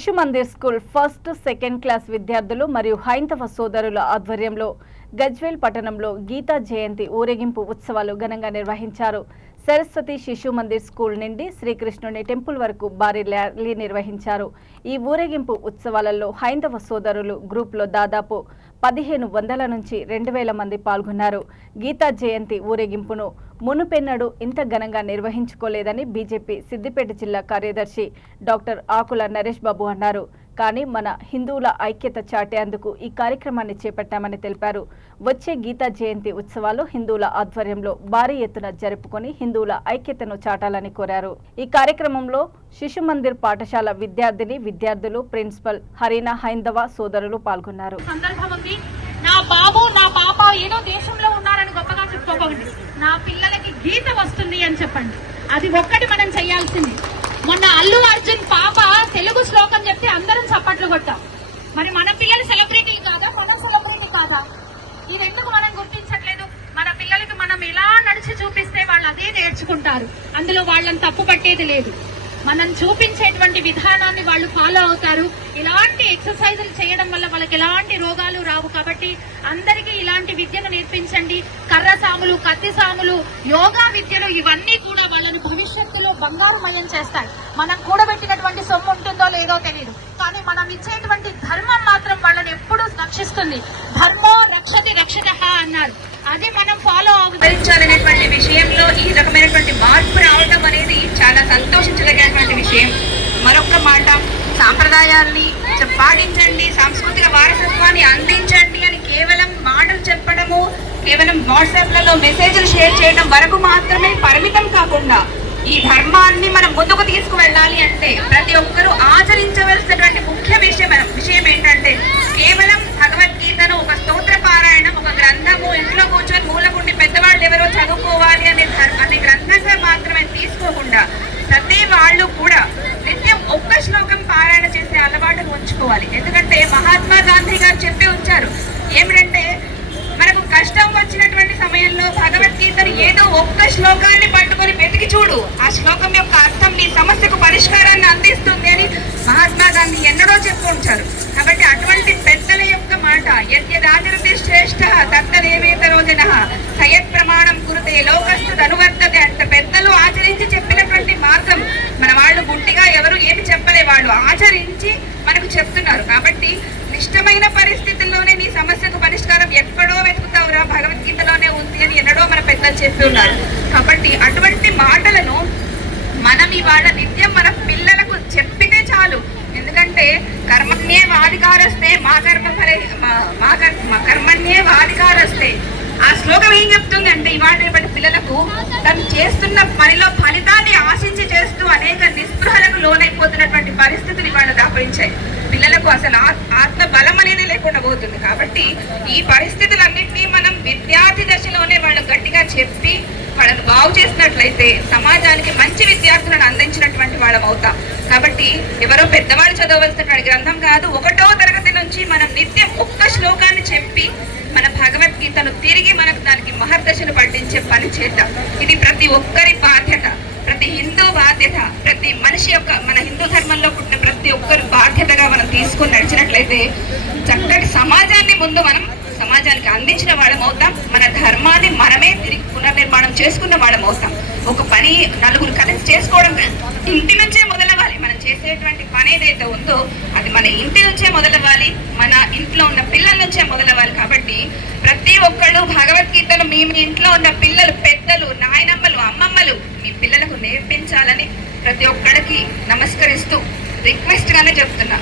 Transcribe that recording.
శిశు Mandir school first second class విద్యార్థులు మరియు హైందవ సోదరుల ఆధ్వర్యంలో గజ్వేల్ పట్టణంలో గీతా జయంతి ఊరేగింపు ఉత్సవాలు ఘనంగా నిర్వహించారు. సరస్వతి శిశు మందిర్ స్కూల్ నుండి శ్రీకృష్ణుని టెంపుల్ వరకు భారీ ర్యాలీ నిర్వహించారు. ఈ ఊరేగింపు ఉత్సవాలలో హైందవ సోదరులు గ్రూప్లో దాదాపు 1500 నుంచి 2000 మంది పాల్గొన్నారు. గీతా జయంతి ఊరేగింపును మునుపెన్నడూ ఇంత ఘనంగా నిర్వహించుకోలేదని బీజేపీ సిద్దిపేట జిల్లా కార్యదర్శి డాక్టర్ ఆకుల నరేష్ బాబు అన్నారు. కానీ మన హిందువుల ఐక్యత చాటేందుకు ఈ కార్యక్రమాన్ని చేపట్టామని తెలిపారు. వచ్చే గీతా జయంతి ఉత్సవాలు హిందువుల ఆధ్వర్యంలో భారీ ఎత్తున జరుపుకొని హిందువుల ఐక్యతను చాటాలని కోరారు. ఈ కార్యక్రమంలో శిశు మందిర్ పాఠశాల విద్యార్థులు, ప్రిన్సిపల్ హరీనా హైందవ సోదరులు పాల్గొన్నారు. నా బాబు నా పాప ఏదో దేశంలో ఉన్నారని గొప్పగా చెప్పుకోకండి, నా పిల్లలకి గీత వస్తుంది అని చెప్పండి. అది ఒక్కటి మనం చేయాల్సింది. మొన్న అల్లు అర్జున్ పాప తెలుగు శ్లోకం చెప్తే అందరం చప్పట్లు కొట్టాం. మరి మన పిల్లలు సెలబ్రిటీలు కాదా, మనం సెలబ్రిటీ కాదా? ఇది ఎందుకు మనం గుర్తించట్లేదు? మన పిల్లలకి మనం ఎలా నడిచి చూపిస్తే వాళ్ళు అదే నేర్చుకుంటారు. అందులో వాళ్ళని తప్పు పట్టేది లేదు. మనం చూపించేటువంటి విధానాన్ని వాళ్ళు ఫాలో అవుతారు. ఇలాంటి ఎక్సర్సైజులు చేయడం వల్ల వాళ్ళకి ఎలాంటి రోగాలు రావు. కాబట్టి అందరికీ ఇలాంటి విద్యను నేర్పించండి. కర్ర సాములు, కత్తి సాములు, యోగా విద్యలు ఇవన్నీ కూడా వాళ్ళని భవిష్యత్తులో బంగారుమయం చేస్తాయి. మనం కూడబెట్టినటువంటి సొమ్ము ఉంటుందో లేదో తెలియదు, కానీ మనం ఇచ్చేటువంటి ధర్మం మాత్రం వాళ్ళని ఎప్పుడూ రక్షిస్తుంది. ధర్మో రక్షతి రక్షితః అన్నారు. అది మనం ఫాలో అవ్వాలనేటువంటి విషయంలో ఈ రకమైనటువంటి మార్పు రావడం అనేది చాలా సంతోషించదగినటువంటి విషయం. మరొక మాట, సాంప్రదాయాల్ని పాటించండి, సాంస్కృతిక వారసత్వాన్ని అందించండి అని కేవలం మాటలు చెప్పడము, కేవలం వాట్సాప్లలో మెసేజ్లు షేర్ చేయడం వరకు మాత్రమే పరిమితం కాకుండా ఈ ధర్మాన్ని మనం ముందుకు తీసుకువెళ్ళాలి అంటే ప్రతి ఒక్కరూ ఆచరించవలసినటువంటి ముఖ్య విషయం ఏంటంటే కేవలం భగవద్గీతను ఒక స్తోత్ర పారాయణం, ఒక గ్రంథము ఇంట్లో కూర్చొని మూలకుండి పెద్దవాళ్ళు ఎవరో చదువుకోవాలి అనే గ్రంథంగా మాత్రమే తీసుకోకుండా ప్రతి వాళ్ళు కూడా నిత్యం ఒక్క శ్లోకం పారాయణ చేసే అలవాటును ఉంచుకోవాలి. ఎందుకంటే మహాత్మా గాంధీ గారు చెప్పి ఉంచారు ఏమిటంటే, మనకు కష్టం వచ్చినటువంటి సమయంలో భగవద్గీతను ఏదో ఒక్క శ్లోకాన్ని పట్టుకొని వెతికి చూడు, ఆ శ్లోకం యొక్క అర్థం నీ సమస్యకు పరిష్కారాన్ని అందిస్తుంది అని మహాత్మా గాంధీ ఎన్నడో చెప్పి ఉంచారు. కాబట్టి అటువంటి పెద్దల యొక్క మాట యద్యదాచరతే శ్రేష్ఠ తత్తదేవేతరో జనః సయత్ ప్రమాణం కురుతే లోకస్తు అనువర్తతే అంటే పెద్దలు ఆచరించి చెప్పినటువంటి మార్గం మన వాళ్ళు గుట్టిగా ఎవరు ఏమి చెప్పలే, వాళ్ళు ఆచరించి మనకు చెప్తున్నారు. కాబట్టి క్లిష్టమైన పరిస్థితుల్లోనే నీ సమస్యకు పరిష్కారం ఎక్కడో వెతుకుతావురా, భగవద్గీతలోనే ఉంది అని ఎన్నడో మన పెద్దలు చెప్పి ఉన్నారు. కాబట్టి అటువంటి మాటలను మనం ఇవాళ నిత్యం మన పిల్లలకు చెప్పితే చాలు. ఎందుకంటే కర్మణ్యే వాధికారస్తే మా కర్మణ్యే వాధికారస్తే ఆ శ్లోకం ఏం చెప్తుంది అంటే ఇవాళ రేపటి పిల్లలకు తను చేస్తున్న పనిలో ఫలితాన్ని ఆశించి చేస్తూ అనేక నిస్పృహలకు లోనైపోతున్నటువంటి పరిస్థితులు ఇవాళ దాపరించాయి. పిల్లలకు అసలు ఆత్మ బలం అనేది లేకుండా పోతుంది. కాబట్టి ఈ పరిస్థితులన్నింటినీ మనం విద్యార్థి దశలోనే వాళ్ళకు గట్టిగా చెప్పి వాళ్ళకు బాగు చేసినట్లయితే సమాజానికి మంచి విద్యార్థులను అందించినటువంటి వాళ్ళం అవుతాం. కాబట్టి ఎవరో పెద్దవాళ్ళు చదవలసినటువంటి గ్రంథం కాదు, 1వ తరగతి నుంచి మనం నిత్యం ఒక్క శ్లోకాన్ని చెప్పి మన భగవద్గీతను తిరిగి మనకు దానికి మహర్దశను పట్టించే పని చేద్దాం. ఇది ప్రతి ఒక్కరి బాధ్యత, ప్రతి హిందూ బాధ్యత, ప్రతి మనిషి యొక్క మన హిందూ ధర్మంలో పుట్టిన ప్రతి ఒక్కరి బాధ్యతగా మనం తీసుకుని నడిచినట్లయితే చక్కటి సమాజాన్ని ముందు మనం సమాజానికి అందించిన వాళ్ళం అవుతాం. మన ధర్మాన్ని మనమే తిరిగి పునర్నిర్మాణం చేసుకున్న వాళ్ళం అవుతాం. ఒక పని నలుగురు కలిసి చేసుకోవడం ఇంటి నుంచే మొదలవ్వాలి. మనం చేసేటువంటి పని ఏదైతే ఉందో అది మన ఇంటి నుంచే మొదలవ్వాలి, మన ఇంట్లో ఉన్న పిల్లల నుంచే మొదలవ్వాలి. కాబట్టి ప్రతి ఒక్కళ్ళు భగవద్గీతను మీ ఇంట్లో ఉన్న పిల్లలు, పెద్దలు, నాయనమ్మలు, అమ్మమ్మలు మీ పిల్లలకు నేర్పించాలని ప్రతి ఒక్కడికి నమస్కరిస్తూ రిక్వెస్ట్ గానే చెప్తున్నా.